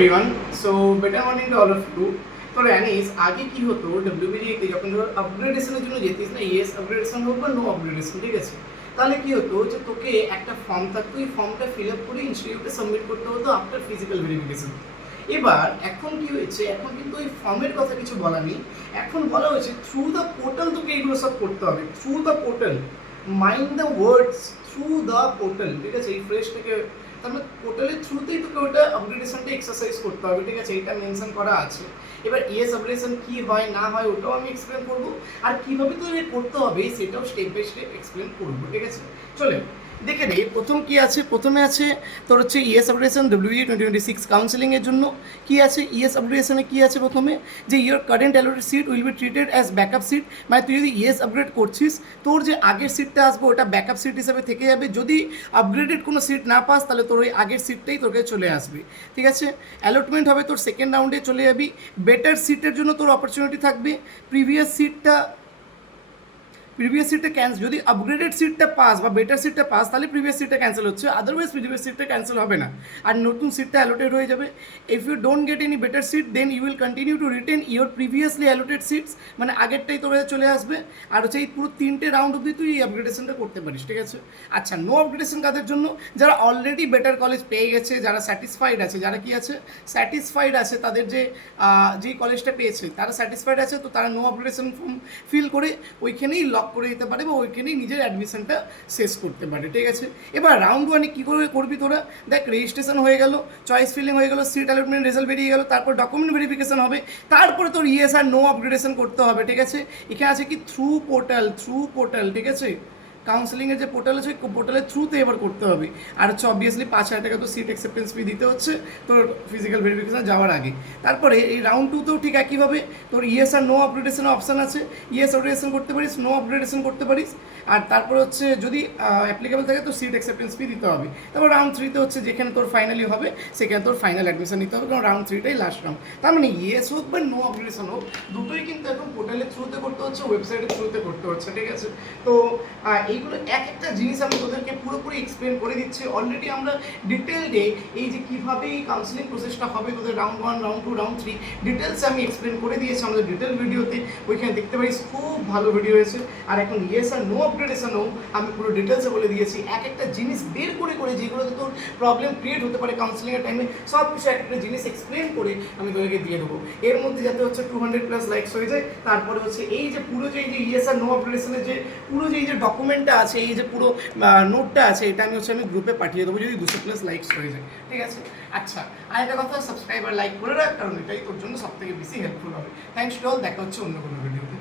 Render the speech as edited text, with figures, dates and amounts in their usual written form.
everyone. So better morning to all of you. তো জানিস আগে কি হতো ডব্লিউবিজিতে যখন ধর আপগ্রেডেশনের জন্য যেতিস না, ইয়েস আপগ্রেডেশন হোক বা নো আপগ্রেডেশন, ঠিক আছে, তাহলে কি হতো যে তোকে একটা ফর্ম থাকতো, এই ফর্মটা ফিল আপ করে ইনস্টিটিউটে সাবমিট করতে হতো আফটার ফিজিক্যাল ভেরিফিকেশন। এবার এখন কি হয়েছে, এখন কিন্তু ওই ফর্মের কথা কিছু বলা নেই, এখন বলা হয়েছে থ্রু দ্য পোর্টাল তোকে এইগুলো সব করতে হবে। Through the portal, mind the words, through the portal, ঠিক আছে, এই ফ্রেশ থেকে তার মানে পোর্টালের থ্রুতেই তোকে ওটা আপগ্রেডেশনটা এক্সারসাইজ করতে হবে, ঠিক আছে, এইটা মেনশন করা আছে। এবার ইএস আপগ্রেডেশন কী হয় না হয় ওটাও আমি এক্সপ্লেন করবো, আর কীভাবে তো করতে হবে সেটাও স্টেপ বাই স্টেপ এক্সপ্লেন করবো, ঠিক আছে। চলে দেখে নেই প্রথম কি আছে। প্রথমে আছে তোর হচ্ছে ইএস আপগ্রেডেশন WE 2026 কাউন্সেলিংয়ের জন্য কি আছে। ইএস আপগ্রেডেশনে কি আছে প্রথমে, যে your current allotted seat will be treated as backup seat. মানে তুই যদি ইএস আপগ্রেড করছিস, তোর যে আগের সিটটা আসবে ওটা ব্যাকআপ সিট হিসাবে থেকে যাবে। যদি আপগ্রেডেড কোনো সিট না পাস তাহলে তোর ওই আগের সিটটাই তোকে চলে আসবে, ঠিক আছে। অ্যালটমেন্ট হবে তোর সেকেন্ড রাউন্ডে চলে যাবি। বেটার সিটের জন্য তোর অপরচুনিটি থাকবে। প্রিভিয়াস সিটটা ক্যান্সেল, যদি আপগ্রেডেড সিটটা পাস বা বেটার সিটটা পাস তাহলে প্রিভিয়াস সিটটা ক্যান্সেল হচ্ছে, আদারওয়াইজ প্রিভিয়াস সিটটা ক্যান্সেল হবে না, আর নতুন সিটটা অ্যালোটেড হয়ে যাবে। If you don't get any better seat then you will continue to retain your previously allotted seats, মানে আগেরটাই তোর চলে আসবে। আর হচ্ছে এই পুরো 3টে রাউন্ড অবধি তুই এই আপগ্রেডেশনটা করতে পারিস, ঠিক আছে। আচ্ছা, নো আপগ্রেডেশন কাদের জন্য, যারা অলরেডি বেটার কলেজ পেয়ে গেছে, যারা স্যাটিসফাইড আছে, যারা কি আছে স্যাটিসফাইড আছে, তাদের যেই কলেজটা পেয়েছে তারা স্যাটিসফাইড আছে, তো তারা নো আপগ্রেডেশন ফর্ম ফিল করে ওইখানেই লক করে দিতে পারে বা ওইখানেই নিজের অ্যাডমিশনটা শেষ করতে পারে, ঠিক আছে। এবার রাউন্ড ওয়ানে কী করে করবি তোরা, দেখ, রেজিস্ট্রেশন হয়ে গেল, চয়েস ফিলিং হয়ে গেল, সিট অ্যালটমেন্ট রেজাল্ট বেরিয়ে গেল, তারপর ডকুমেন্ট ভেরিফিকেশন হবে, তারপরে তোর ইয়েস আর নো আপগ্রেডেশন করতে হবে, ঠিক আছে। এখানে আছে কি থ্রু পোর্টাল, ঠিক আছে। কাউন্সেলিংয়ের যে পোর্টাল আছে পোর্টালের থ্রুতে এবার করতে হবে। আর হচ্ছে অবভিয়াসলি 5,000 টাকা তো সিট অ্যাকসেপ্টেন্স ফি দিতে হচ্ছে তোর ফিজিক্যাল ভেরিফিকেশন যাওয়ার আগে। তারপরে এই রাউন্ড টুতেও ঠিক একইভাবে তোর ইয়েস আর নো আপগ্রেডেশনের অপশান আছে। ইয়েস আপগ্রেডেশন করতে পারিস, নো আপগ্রেডেশন করতে পারিস। আর তারপর হচ্ছে যদি অ্যাপ্লিকেবল থাকে তো সিট অ্যাকসেপ্টেন্স ফি দিতে হবে। তারপর রাউন্ড 3তে হচ্ছে যেখানে তোর ফাইনালি হবে সেখানে তোর ফাইনাল অ্যাডমিশন নিতে হবে, কারণ রাউন্ড 3টাই লাস্ট রাউন্ড। তার মানে ইয়েস হোক বা নো আপগ্রেডেশন হোক, দুটোই কিন্তু এখন পোর্টালের থ্রুতে করতে হচ্ছে, ওয়েবসাইটের থ্রুতে করতে হচ্ছে, ঠিক আছে। তো এইগুলো এক একটা জিনিস আমি তোদেরকে পুরোপুরি এক্সপ্লেন করে দিচ্ছি। অলরেডি আমরা ডিটেলডে এই যে কীভাবে এই কাউন্সিলিং প্রসেসটা হবে তোদের রাউন্ড 1, রাউন্ড 2, রাউন্ড 3 ডিটেলসে আমি এক্সপ্লেন করে দিয়েছি আমাদের ডিটেল ভিডিওতে, ওইখানে দেখতে পারিস, খুব ভালো ভিডিও হয়েছে। আর এখন ইয়েস আর নো আপগ্রেডেশনও আমি পুরো ডিটেলসে বলে দিয়েছি, এক একটা জিনিস বের করে যেগুলোতে তোর প্রবলেম ক্রিয়েট হতে পারে কাউন্সিলিংয়ের টাইমে, সব কিছু এক একটা জিনিস এক্সপ্লেন করে আমি তোদেরকে দিয়ে দেবো। এর মধ্যে যাতে হচ্ছে 200+ লাইকস হয়ে যায়, তারপরে হচ্ছে এই যে পুরো যে ইয়েস আর নো আপগ্রেডেশনের যে পুরো যে ডকুমেন্টটা আছে, এই যে পুরো নোটটা আছে, এটা আমি গ্রুপে পাঠিয়ে দেবো যদি 200+ লাইকস হয়ে যায়, ঠিক আছে। আচ্ছা, আর একটা কথা, সাবস্ক্রাইব আর লাইক করে রাখ, কারণ এটাই তোর জন্য সব থেকে বেশি হেল্পফুল হবে। থ্যাংকস টু অল, দেখা হচ্ছে অন্য কোনো ভিডিওতে।